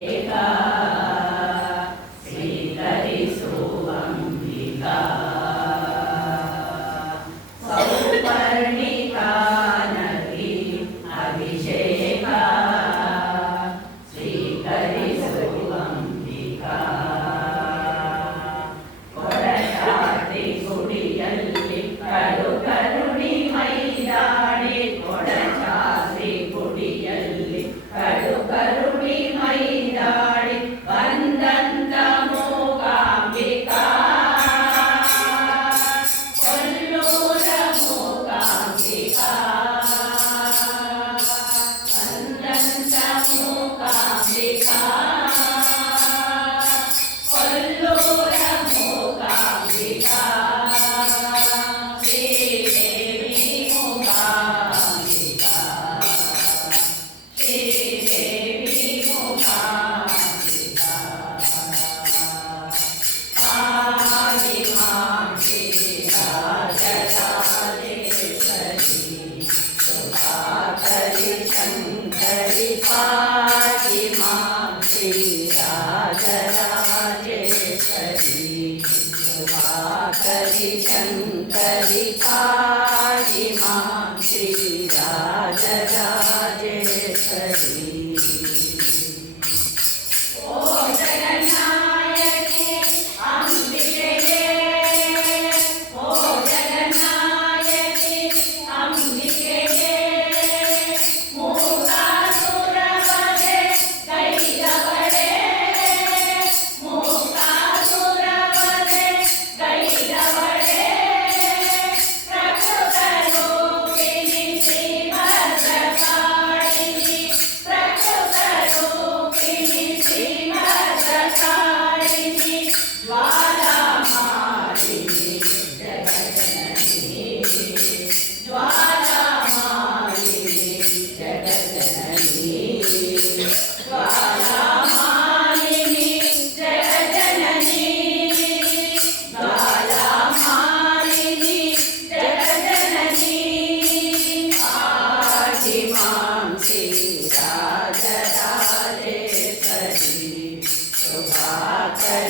Eva. शङ्करि शङ्करि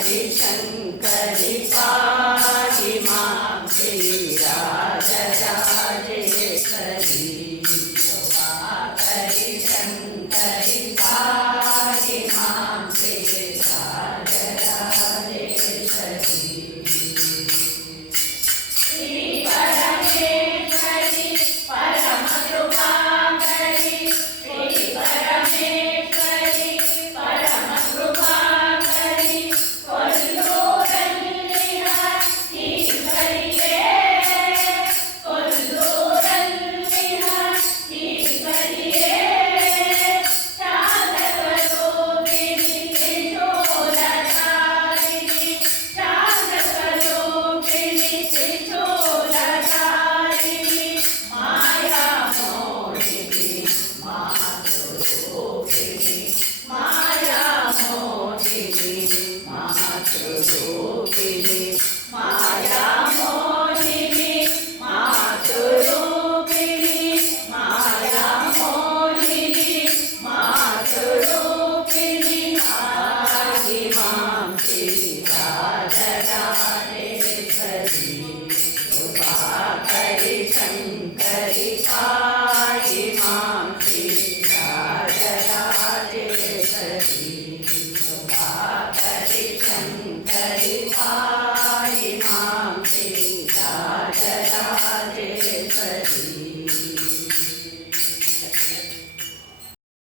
谁い。